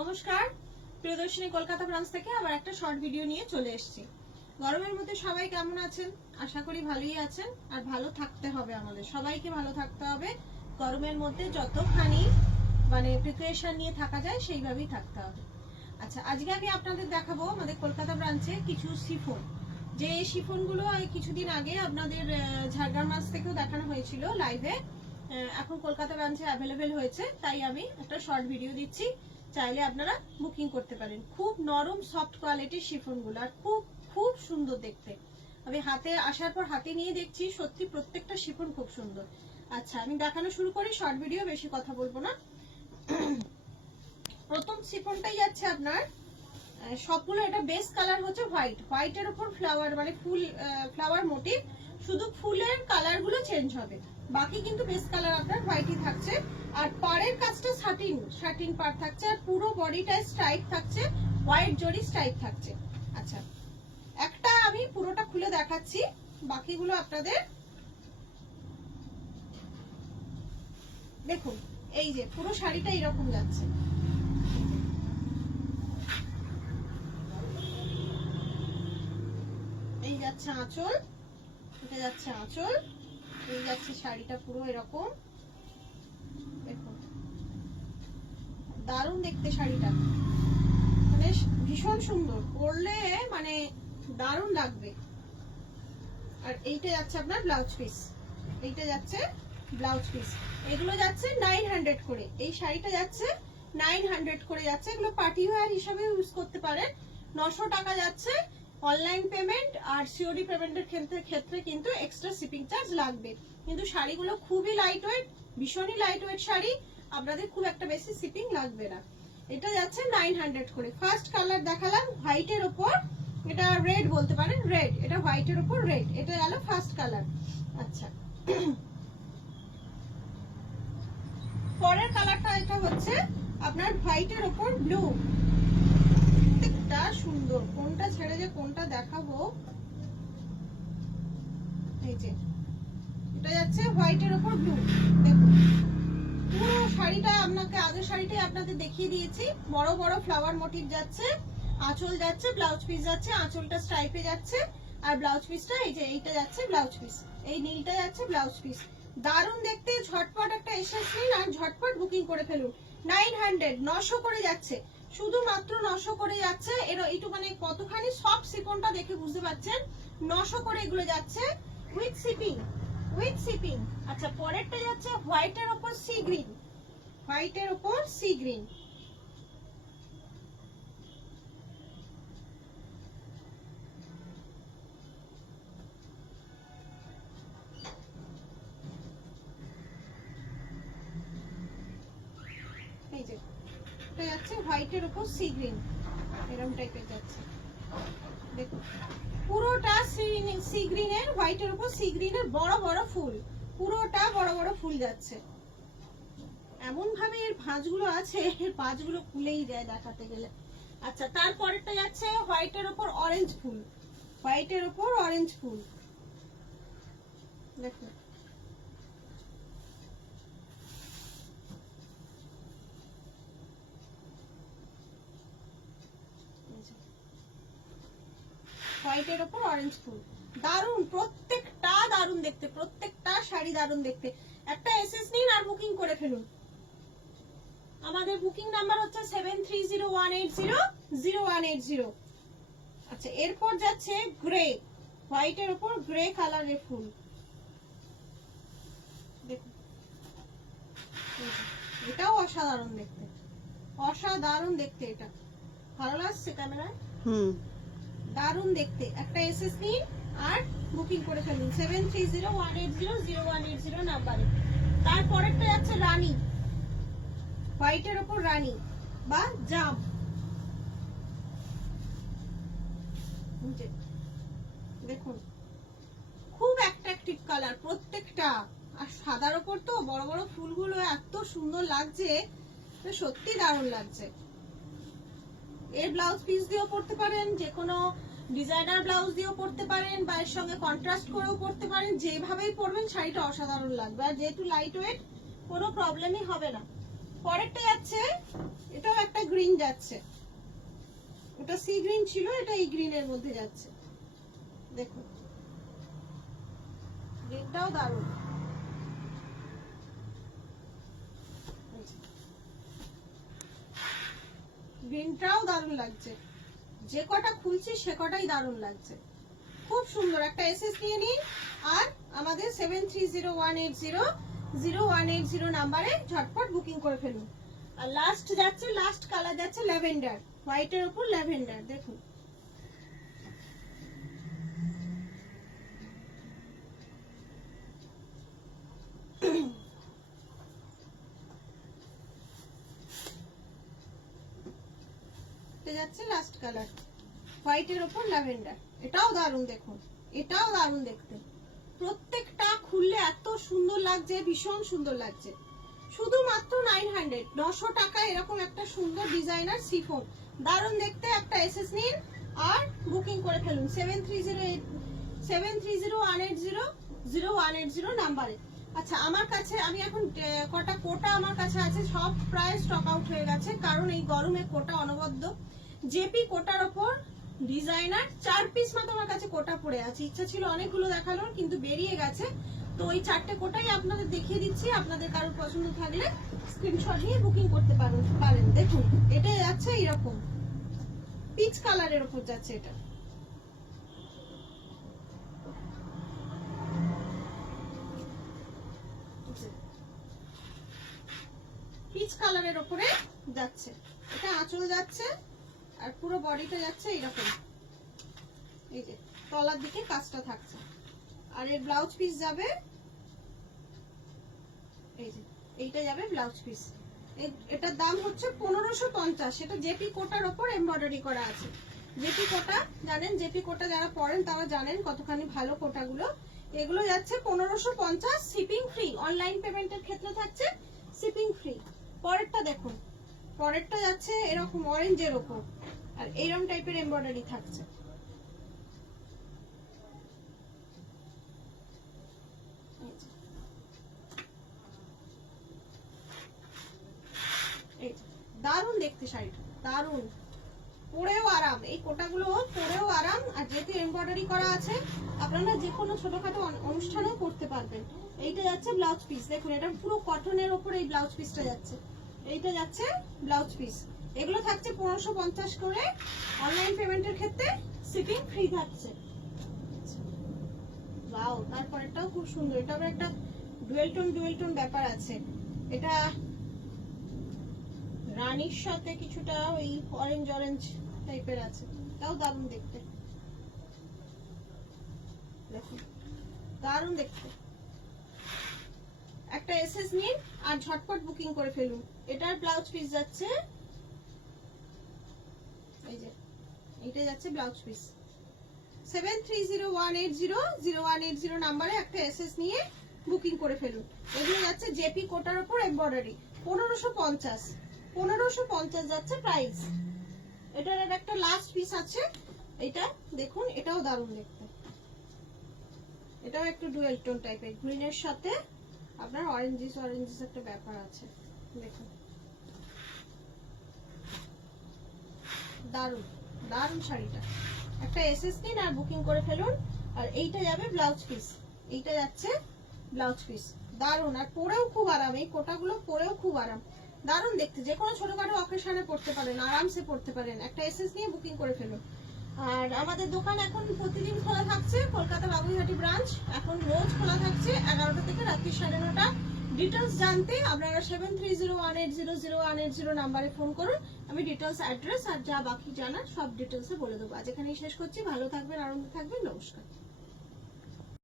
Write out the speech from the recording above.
নমস্কার প্রিয়দর্শিনী কলকাতা ব্রাঞ্চ থেকে আবার একটা শর্ট ভিডিও নিয়ে চলে এসেছি। গরমের মধ্যে সবাই কেমন আছেন? আশা করি ভালোই আছেন। আর ভালো থাকতে হবে, আমাদের সবাইকে ভালো থাকতে হবে। গরমের মধ্যে যতখানি প্রিপারেশন নিয়ে থাকা যায় সেইভাবেই থাকতে হবে। আচ্ছা, আজকে আমি আপনাদের দেখাবো আমাদের কলকাতা ব্রাঞ্চে কিছু শিফন, যে শিফনগুলো কিছুদিন আগে আপনাদের ঝাড়গ্রাম ব্রাঞ্চ থেকেও দেখানো হয়েছিল লাইভে, এখন কলকাতা ব্রাঞ্চে অ্যাভেলেবেল হয়েছে, তাই আমি একটা শর্ট ভিডিও দিচ্ছি। চাইলে আপনারা বুকিং করতে পারেন। খুব নরম সফট কোয়ালিটির শিফনগুলো, আর খুব খুব সুন্দর দেখতে। আমি হাতে আসার পর হাতে নিয়ে দেখছি, সত্যি প্রত্যেকটা শিফন খুব সুন্দর। আচ্ছা, আমি দেখানো শুরু করি, শর্ট ভিডিও, বেশি কথা বলবো না। প্রথম শিফনটাই যাচ্ছে আপনার সবগুলো, এটা বেস কালার হচ্ছে হোয়াইট, হোয়াইটের উপর ফ্লাওয়ার ফুল ফ্লাওয়ার মোটিভ, শুধু ফুলের কালার গুলো চেঞ্জ হবে, বাকি কিন্তু বেস কালার আপনার হোয়াইটই থাকছে। আর পাড়ের কাজটা শার্টিন পাড় থাকছে, আর পুরো বডিটায় স্ট্রাইপ থাকছে, হোয়াইট জরি স্ট্রাইপ থাকছে। আচ্ছা, একটা আমি পুরোটা খুলে দেখাচ্ছি, বাকিগুলো আপনাদের দেখুন। এই যে পুরো শাড়িটা এরকম যাচ্ছে, এই যাচ্ছে আঁচল, এটা যাচ্ছে আঁচল, এই যাচ্ছে শাড়িটা পুরো এরকম। দেখুন, দারুণ দেখতে শাড়িটা, ভীষণ সুন্দর, পরলে দারুণ লাগবে। আর এইটা যাচ্ছে আপনার ব্লাউজ পিস, এইটা যাচ্ছে ব্লাউজ পিস। এগুলো যাচ্ছে 900 করে, এই শাড়িটা যাচ্ছে 900 করে যাচ্ছে। এগুলো পার্টি ওয়্যার হিসাবে ইউজ করতে পারেন। 900 টাকা যাচ্ছে অনলাইন পেমেন্ট, আর সিওডি পেমেন্টের ক্ষেত্রে কিন্তু এক্সট্রা শিপিং চার্জ লাগবে। কিন্তু শাড়িগুলো খুবই লাইট ওয়েট, ভীষণই লাইট ওয়েট শাড়ি, আপনাদের খুব একটা বেশি শিপিং লাগবে না। এটা যাচ্ছে 900 করে। ফার্স্ট কালার দেখালাম হোয়াইটের উপর, এটা রেড বলতে পারেন, রেড, এটা হোয়াইটের উপর রেড, এটা গেল ফার্স্ট কালার। আচ্ছা, পরের কালারটা এটা হচ্ছে আপনার হোয়াইটের উপর ব্লু। প্রত্যেকটা সুন্দর, কোনটা ছেড়ে যে কোনটা দেখাবো। এই যে এটা যাচ্ছে হোয়াইটের উপর ব্লু। দেখুন, পুরো শাড়িটা আপনাকে আগের শাড়িটাই আপনাদের দেখিয়ে দিয়েছি, বড় বড় ফ্লাওয়ার মোটিভ যাচ্ছে, আঁচল যাচ্ছে, ব্লাউজ পিস যাচ্ছে, আঁচলটা স্ট্রাইপে যাচ্ছে, আর ব্লাউজ পিসটা এই যে এইটা যাচ্ছে ব্লাউজ পিস, এই নীলটা যাচ্ছে ব্লাউজ পিস। দারুণ দেখতে, ঝটপট একটা এসএস নিন আর ঝটপট বুকিং করে ফেলুন। 900, 900 করে যাচ্ছে, শুধুমাত্র 900 করে যাচ্ছে। এর একটু কতখানি সফট সিফনটা দেখে বুঝতে পারছেন। 900 করে এগুলো যাচ্ছে উইথ শিপিং, উইথ শিপিং। আচ্ছা, পরেরটা যাচ্ছে হোয়াইটের উপর সি গ্রিন, হোয়াইটের উপর সি গ্রিন। এই যে এটা যাচ্ছে হোয়াইটের উপর সি গ্রিন, এরকম টাইপের যাচ্ছে। দেখুন, পুরোটা সি গ্রিনের, হোয়াইটের উপর সি গ্রিনের বড় বড় ফুল, পুরোটা বড় বড় ফুল যাচ্ছে। এমন ভাবে এর ভাঁজগুলো আছে, এর ভাঁজগুলো খুলেই যায় দেখাতে গেলে। আচ্ছা, তারপরেরটা যাচ্ছে হোয়াইটের উপর অরেঞ্জ ফুল, হোয়াইটের উপর অরেঞ্জ ফুল। দেখুন, হোয়াইটের উপর অরেঞ্জ ফুল, দারুন, প্রত্যেকটা দারুন দেখতে, প্রত্যেকটা শাড়ি দারুন দেখতে। একটা এসএস নিন আর বুকিং করে ফেলুন। আমাদের বুকিং নাম্বার হচ্ছে 7301800180। আচ্ছা, এরপর যাচ্ছে গ্রে, হোয়াইটের উপর গ্রে কালারের ফুল। দেখুন, এটাও অসাধারণ দেখতে, অসাধারণ দেখতে, এটা ভালো লাগছে ক্যামেরায়, দারুন দেখতে। একটা এসএস নিন আর বুকিং করে ফেলুন 7301800180 নাম্বারে। তারপরেরটা যাচ্ছে রানী, হোয়াইটের উপর রানী বা জাম। দেখুন, খুব অ্যাট্রাকটিভ কালার প্রত্যেকটা, আর সাদার উপর তো বড় বড় ফুলগুলো এত সুন্দর লাগছে, সত্যি দারুণ লাগছে। এর ব্লাউজ পিস দিয়েও পরতে পারেন, যে কোনো ডিজাইনার ব্লাউজ দিয়েও পরতে পারেন, বা এর সঙ্গে কন্ট্রাস্ট করেও পরতে পারেন, যেভাবেই পরবেন শাড়িটা অসাধারণ লাগবে। আর যেহেতু লাইট ওয়েট, কোনো প্রবলেমই হবে না। পরেরটা যাচ্ছে, এটাও একটা গ্রিন যাচ্ছে, ওটা সি গ্রিন ছিল, এটা এই গ্রিনের মধ্যে যাচ্ছে। দেখুন গ্রিনটাও দারুণ, গ্রিনটাও দারুণ লাগছে। যে কটা খুলছি সে কটাই দারুণ লাগছে, খুব সুন্দর। একটা এসএস নিয়ে নিন আর আমাদের 7301800180 নাম্বারে ঝটপট বুকিং করে ফেলুন। আর লাস্ট যাচ্ছে, লাস্ট কালার যাচ্ছে ল্যাভেন্ডার, হোয়াইটের উপর ল্যাভেন্ডার। দেখুন যাচ্ছে লাস্ট কালার, হোয়াইটের উপর ল্যাভেন্ডার, এটাও দারুণ। দেখুন এটাও দারুণ দেখতে, প্রত্যেকটা খুললে এত সুন্দর লাগছে, ভীষণ সুন্দর লাগছে। শুধুমাত্র 900, 900 টাকা এরকম একটা সুন্দর ডিজাইনার শিফন, দারুণ দেখতে। একটা এসএস নিন আর বুকিং করে ফেলুন 7301800180 নাম্বারে। আচ্ছা আমার কাছে, আমি এখন কটা কোটা আমার কাছে আছে, সব প্রায় স্টক আউট হয়ে গেছে, কারণ এই গরমে কোটা অনবদ্য। জেপি কোটার ওপর ডিজাইনার 4 পিস মতো আমার কাছে কোটা পড়ে আছে, ইচ্ছা ছিল অনেকগুলো দেখানোর কিন্তু বেরিয়ে গেছে। তো ওই 4টে কোটাই আপনাদের দেখিয়ে দিচ্ছি, আপনাদের কারোর পছন্দ থাকলে স্ক্রিনশট নিয়ে বুকিং করতে পারেন। দেখুন এটা যাচ্ছে এরকম পিচ কালারের উপর যাচ্ছে, এটা পিচ কালারের উপরে যাচ্ছে, এটা আঁচল যাচ্ছে আর পুরো বডিটা যাচ্ছে এরকম, এই যে তলার দিকে কাজটা থাকছে। আর এর ব্লাউজ পিস যাবে এই যে, এইটা যাবে ব্লাউজ পিস। এটার দাম হচ্ছে 1550, সেটা জেপি কোটার উপর এমব্রয়ডারি করা আছে। জেপি কোটা জানেন, জেপি কোটা যারা পরেন তারা জানেন কতখানি ভালো কোটাগুলো। এগুলো যাচ্ছে 1550, শিপিং ফ্রি, অনলাইন পেমেন্টের ক্ষেত্রে থাকছে শিপিং ফ্রি। পরেরটা দেখুন, পরেরটা যাচ্ছে এরকম অরেঞ্জের ওপর আর এইরকম টাইপের এমব্রয়ডারি থাকছে। দারুণ দেখতে শাড়িটা, দারুণ, পরেও আরাম, এই কোটাগুলো পরেও আরাম। আর যেহেতু এমব্রয়ডারি করা আছে আপনারা যে কোনো ছোটখাটো অনুষ্ঠানেও করতে পারবেন। এইটা যাচ্ছে ব্লাউজ পিস, দেখুন এটা পুরো কটনের ওপর এই ব্লাউজ পিসটা যাচ্ছে, এইটা যাচ্ছে ব্লাউজ পিস। এগুলো থাকছে 1550 করে, অনলাইন পেমেন্টের ক্ষেত্রে শিপিং ফ্রি থাকছে। ওয়াও, তারপরেরটাও খুব সুন্দর, এটা আবার একটা ডুয়েল টোন ব্যাপার আছে। এটা রানীর সাথে কিছুটা ওই অরেঞ্জ টাইপের আছে, তাও দারুণ দেখতে। দেখুন দারুণ দেখতে। একটা এসএস নিন আর ঝটপট বুকিং করে ফেলুন। এটার ব্লাউজ পিস যাচ্ছে এই যে, এইটা যাচ্ছে ব্লাউজ পিস। 7301800180 নাম্বারে একটা এসএস নিয়ে বুকিং করে ফেলুন। এগুলো যাচ্ছে জেপি কোটার উপর এমব্রয়ডারি, 1550 যাচ্ছে প্রাইস। এটার একটা লাস্ট পিস আছে, এটা দেখুন এটাও দারুণ দেখতে। এটাও একটু ডুয়েল টোন টাইপের, গ্রিনের সাথে আপনার অরেঞ্জিস একটা ব্যাপার আছে। দেখুন দারুণ দারুণ শাড়িটা। একটা এসএস নিন আর বুকিং করে ফেলুন। আর এইটা যাবে ব্লাউজ পিস, এইটা যাচ্ছে ব্লাউজ পিস, দারুণ। আর পরেও খুব আরাম, এই কোটাগুলো পরেও খুব আরাম, দারুণ দেখতে। যে কোনো ছোটখাটো অকেশনে পড়তে পারেন, আরামসে পড়তে পারেন। একটা এসএস নিয়ে বুকিং করে ফেলুন। আর আমাদের দোকান এখন প্রতিদিন খোলা থাকছে, কলকাতা বাবুইহাটি ব্রাঞ্চ এখন রোজ খোলা থাকছে 11টা থেকে রাত্রি 9:30। ডিটেলস জানতে আপনারা 7301800180 নাম্বারে ফোন করুন, আমি ডিটেলস, অ্যাড্রেস আর যা বাকি জানার সব ডিটেলসে বলে দেবো। আজ এখানেই শেষ করছি, ভালো থাকবেন, আনন্দ থাকবেন, নমস্কার।